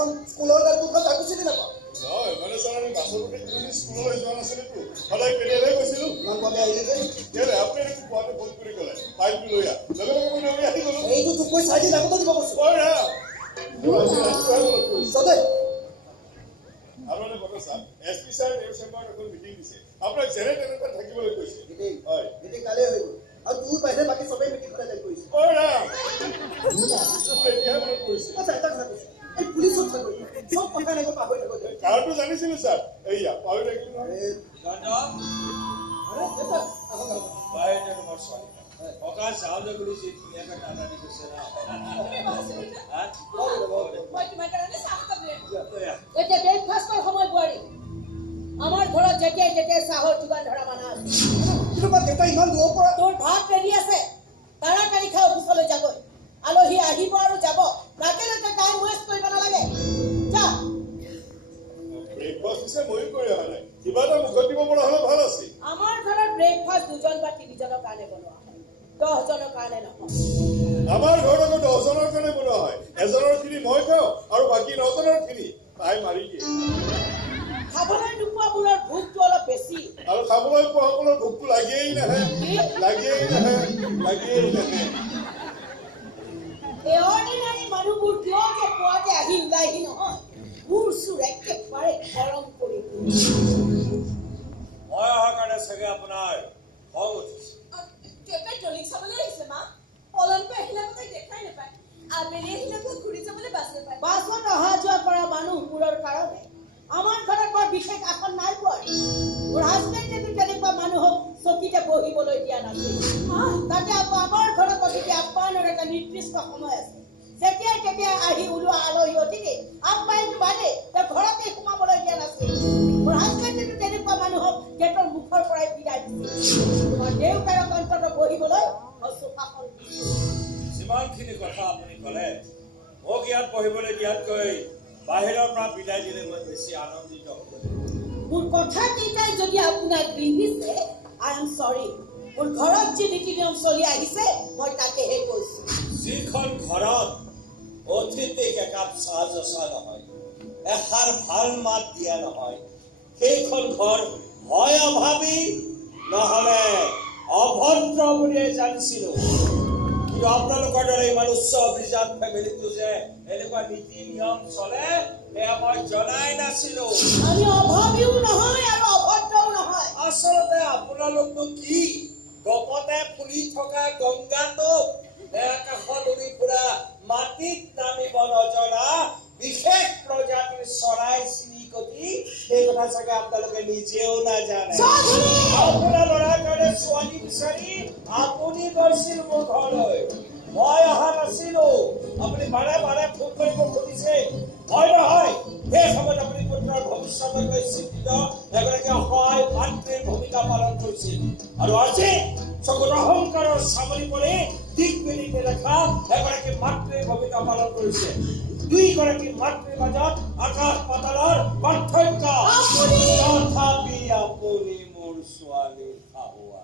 এখন স্কুলৰ গাড়ীখন তাকো চিনি নাপাওঁ নহয় মানে ছাৰ আমি বাছৰ স্কুললৈ যোৱা নাছিলোতো সদায় কেতিয়ালৈ গৈছিলো ইমান কমে আহিলে যে কেলে আপুনি দেখোন পোৱাতে ফোন কৰি ক'লে ফাইলটো লৈ আহ লগে লগে মই দৌৰি আহি গ'লো এইটো তোক মই 4 দিন আগতে দিব কৈছো চবে আৰু এটা কথা ছাৰ এছপি ছাৰ এই চেম্বাৰত এখন মিটিং দিছে আপোনাক যেনে তেনেকৈ থাকিবলৈ কৈছে হয় মিটিং কালি হৈ গ'ল আৰু তোৰ বাহিৰে বাকী চবেই মিটিং কৰা যায় কৰিছে এতিয়াহে মনত পৰিছে আচ্ছা এটা কথা কৈছে এই পুলিচত চাকৰি চব কথা এনেকৈ পাহৰি থাকো কাৰণটো জানিছিলো ছাৰ এইয়া পাহৰি থাকিলো নহয় আমাৰ ঘৰত যেতিয়াই যেতিয়াই চাহৰ যোগান ধৰা মানুহ আছে ইমান দূৰৰ পৰা তোৰ ভাত ৰেডি আছে তাড়াতাড়ি খাই অফিচলৈ যাবই আলহী আহিব আৰু যাব ৰাতে ৰাতে টাইম ৱেষ্ট কৰিব নালাগে যা ব্ৰেকফাষ্ট পিছে ময়ো কৰি অহা নাই কিবা এটা মুখত দিব পৰা হ'লে ভাল আছিল আমাৰ ঘৰত ব্ৰেকফাষ্ট 2জন বা 3জনৰ কাৰণে বনোৱা হয় 10জনৰ কাৰণে নহয় আমাৰ ঘৰত আকৌ 10জনৰ কাৰণে বনোৱা হয় এজনৰ খিনি মই খাওঁ আৰু বাকী 9জনৰ খিনি তাই মাৰি দিয়ে খাবলৈ নোপোৱাবোৰৰ ভোকটো অলপ বেছি আৰু খাবলৈ পোৱাসকলৰ ভোকটো লাগেই নাহে অৰ্ডিনাৰী মানুহবোৰ কিয় যে পুৱাতে আহি ওলাইহি নহয় মোৰ চুৰ একেবাৰে গৰম কৰি মই অহাৰ কাৰণে চাগে আপোনাৰ খং উঠিছে টলিক চাবলৈ আহিছে মা পলমটো আহিলে মই দেখাই নাপায় আবেলি আহিলে ঘূৰি যাবলৈ বাছ নাপায় বাছত অহা যোৱা কৰা মানুহবোৰৰ কাৰণে আমাৰ ঘৰত বৰ বিশেষ আসন নাই পোৱা মোৰ হাজবেণ্ডে তেনেকুৱা মানুহক চকীতে বহিবলৈ দিয়া নাছিল তাতে আকৌ আমাৰ ঘৰত অতিথি আপ্যায়নৰ এটা নিৰ্দিষ্ট সময় আছে যেতিয়াই তেতিয়াই আহি ওলোৱা আলহী অতিথি আপ্যায়ন বাদে তেওঁ ঘৰতে সোমাবলৈ দিয়া নাছিল মোৰ হাজবেণ্ডে তেনেকুৱা মানুহক গেটৰ মুখৰ পৰাই বিদায় দিছিল তোমাৰ দেউতাৰক অন্তত বহিবলৈ চোফাখন দিছিল যিমানখিনি কথা আপুনি ক'লে মোক ইয়াত বহিবলৈ দিয়াতকৈ বাহিৰৰ পৰা বিদায় দিলে মই বেছি আনন্দিত হ'ব মোৰ কথা কেইটাই যদি আপোনাক বিন্ধিছে আই এম সৰি মোৰ ঘৰত যে নীতি নিয়ম চলি আহিছে মই তাকেহে কৈছো যিখন ঘৰত অতিথিক একাপ চাহ জচা নহয় এষাৰ ভাল মাত দিয়া নহয় সেইখন ঘৰ হয় অভাৱী নহ'লে অভদ্ৰ বুলিয়ে জানিছিলো কিন্তু আপোনালোকৰ দৰে ইমান উচ্চ অভিজাত ফেমিলিটো যে এনেকুৱা নীতি নিয়ম চলে সেয়া মই জনাই নাছিলো আমি অভাৱীও নহয় আৰু অভদ্ৰও নহয় আচলতে আপোনালোকনো কি গপতে ফুলি থকা গংগাটো কাষত উৰি ফুৰা মাটিত নামিব নজনা বিশেষ প্ৰজাতিৰ চৰাই চিৰিকটি সেই কথা চাগে আপোনালোকে নিজেও নাজানে আপোনাৰ ল'ৰাৰ কাৰণে ছোৱালী বিচাৰি আপুনি গৈছিল মোৰ ঘৰলৈ মই অহা নাছিলো আপুনি বাৰে বাৰে ফোন কৰিব খুজিছে হয় নহয় সেই সময়ত আপুনি পুত্ৰৰ ভৱিষ্যতক লৈ চিন্তিত এগৰাকী অসহায় মাতৃৰ ভূমিকা পালন কৰিছিল আৰু আজি চকুৰ অহংকাৰৰ চামনি পৰি দিক মেলি নেদেখা এগৰাকী মাতৃৰ ভূমিকা পালন কৰিছে দুইগৰাকী মাতৃৰ মাজত আকাশ পাতালৰ পাৰ্থক্য তথাপি আপুনি মোৰ ছোৱালী শাহুৱা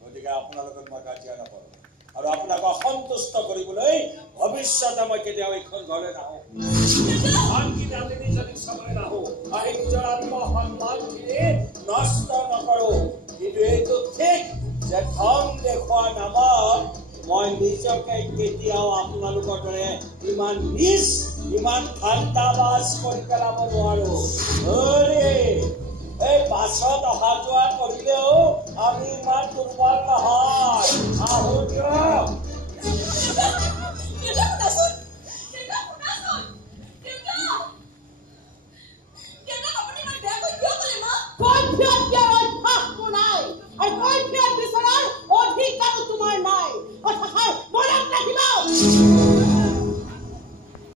গতিকে আপোনালোকক মই কাজিয়া নকৰোঁ আৰু আপোনাক অসন্তুষ্ট কৰিবলৈ ভৱিষ্যতে মই কেতিয়াও এইখন ঘৰলৈ নাহোঁ আনকি নাতিনি যদি চাবলৈ নাহোঁ আহি নিজৰ আত্মসন্মানখিনি নষ্ট নকৰোঁ কিন্তু এইটো ঠিক যে ধন দেখুওৱা নামত মই নিজকে কেতিয়াও আপোনালোকৰ দৰে ইমান নিজ ইমান ঠাণ্ডাবাজ কৰি পেলাব নোৱাৰো এই বাছত অহা যোৱা কৰিলেও আমি ইমান দুৰ্বল নহয় আহো দিয়ক